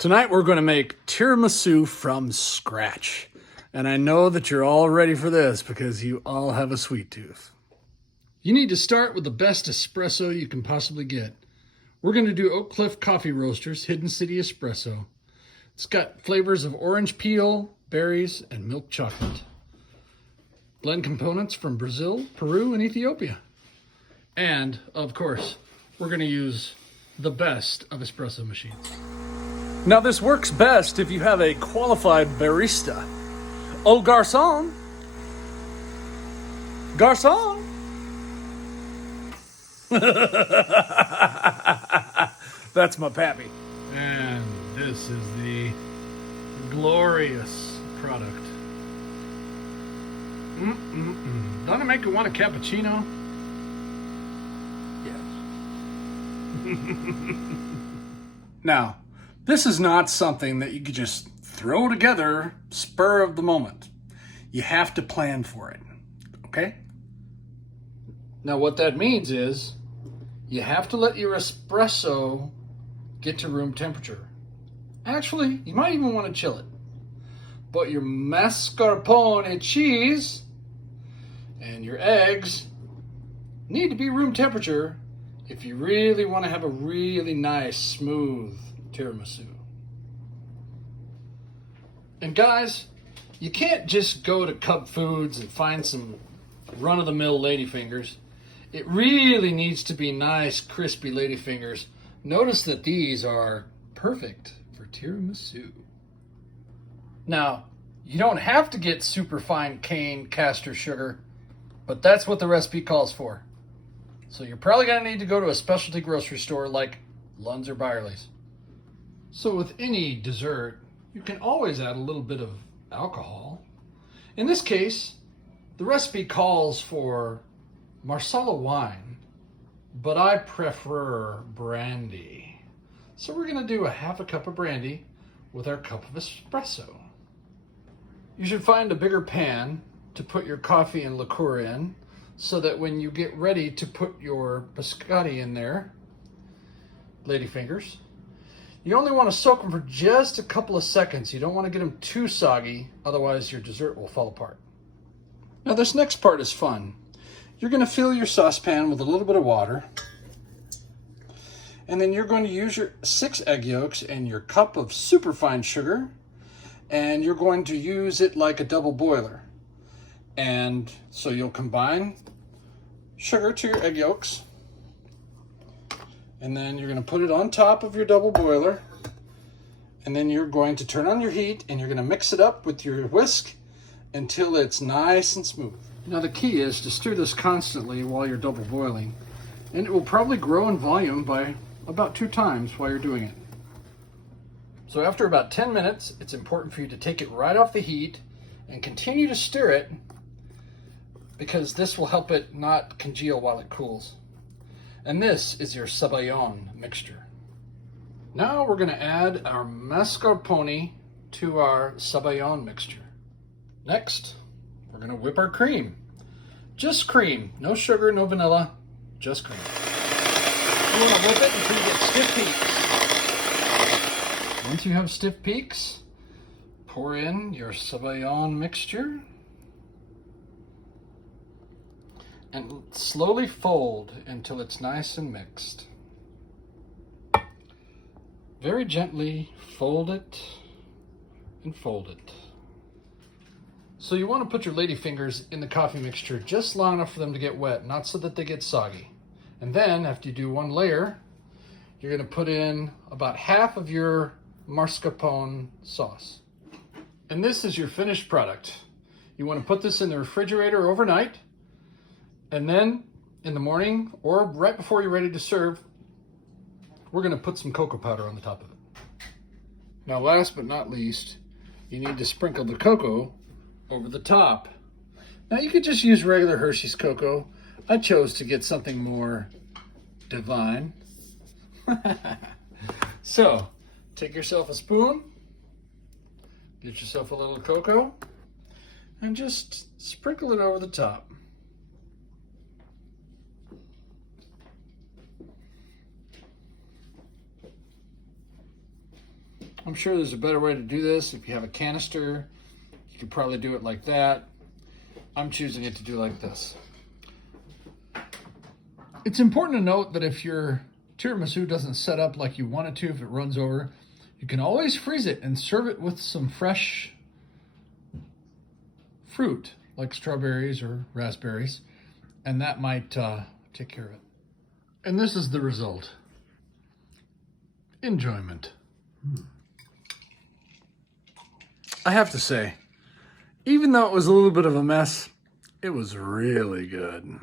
Tonight we're going to make tiramisu from scratch. And I know that you're all ready for this because you all have a sweet tooth. You need to start with the best espresso you can possibly get. We're going to do Oak Cliff Coffee Roasters Hidden City Espresso. It's got flavors of orange peel, berries, and milk chocolate. Blend components from Brazil, Peru, and Ethiopia. And, of course, we're going to use the best of espresso machines. Now this works best if you have a qualified barista. Oh, garçon! Garçon! That's my pappy. And this is the glorious product. Doesn't it make you want a cappuccino? Yes. Now, this is not something that you could just throw together spur of the moment. You have to plan for it, okay? Now what that means is you have to let your espresso get to room temperature. Actually, you might even want to chill it. But your mascarpone cheese and your eggs need to be room temperature if you really want to have a really nice, smooth tiramisu. And guys, you can't just go to Cub Foods and find some run-of-the-mill ladyfingers. It really needs to be nice, crispy ladyfingers. Notice that these are perfect for tiramisu. Now, you don't have to get super fine cane castor sugar, but that's what the recipe calls for. So you're probably going to need to go to a specialty grocery store like Lund's or Byerly's. So with any dessert, you can always add a little bit of alcohol. In this case, the recipe calls for Marsala wine, but I prefer brandy. So we're going to do a half a cup of brandy with our cup of espresso. You should find a bigger pan to put your coffee and liqueur in so that when you get ready to put your biscotti in there, ladyfingers, you only want to soak them for just a couple of seconds. You don't want to get them too soggy, otherwise your dessert will fall apart. Now this next part is fun. You're going to fill your saucepan with a little bit of water, and then you're going to use your 6 egg yolks and your cup of superfine sugar, and you're going to use it like a double boiler. And so you'll combine sugar to your egg yolks, and then you're going to put it on top of your double boiler, and then you're going to turn on your heat and you're going to mix it up with your whisk until it's nice and smooth. Now the key is to stir this constantly while you're double boiling, and it will probably grow in volume by about 2 times while you're doing it. So after about 10 minutes, it's important for you to take it right off the heat and continue to stir it, because this will help it not congeal while it cools. And this is your sabayon mixture. Now we're going to add our mascarpone to our sabayon mixture. Next, we're going to whip our cream. Just cream, no sugar, no vanilla, just cream. You want to whip it until you get stiff peaks. Once you have stiff peaks, pour in your sabayon mixture and slowly fold until it's nice and mixed. Very gently fold it and fold it. So you want to put your ladyfingers in the coffee mixture just long enough for them to get wet, not so that they get soggy. And then after you do one layer, you're going to put in about half of your mascarpone sauce. And this is your finished product. You want to put this in the refrigerator overnight, and then in the morning or right before you're ready to serve, we're going to put some cocoa powder on the top of it. Now last but not least, you need to sprinkle the cocoa over the top. Now you could just use regular Hershey's cocoa. I chose to get something more divine. So take yourself a spoon, get yourself a little cocoa, and just sprinkle it over the top. I'm sure there's a better way to do this. If you have a canister, you could probably do it like that. I'm choosing it to do like this. It's important to note that if your tiramisu doesn't set up like you want it to, if it runs over, you can always freeze it and serve it with some fresh fruit, like strawberries or raspberries, and that might take care of it. And this is the result. Enjoyment. I have to say, even though it was a little bit of a mess, it was really good.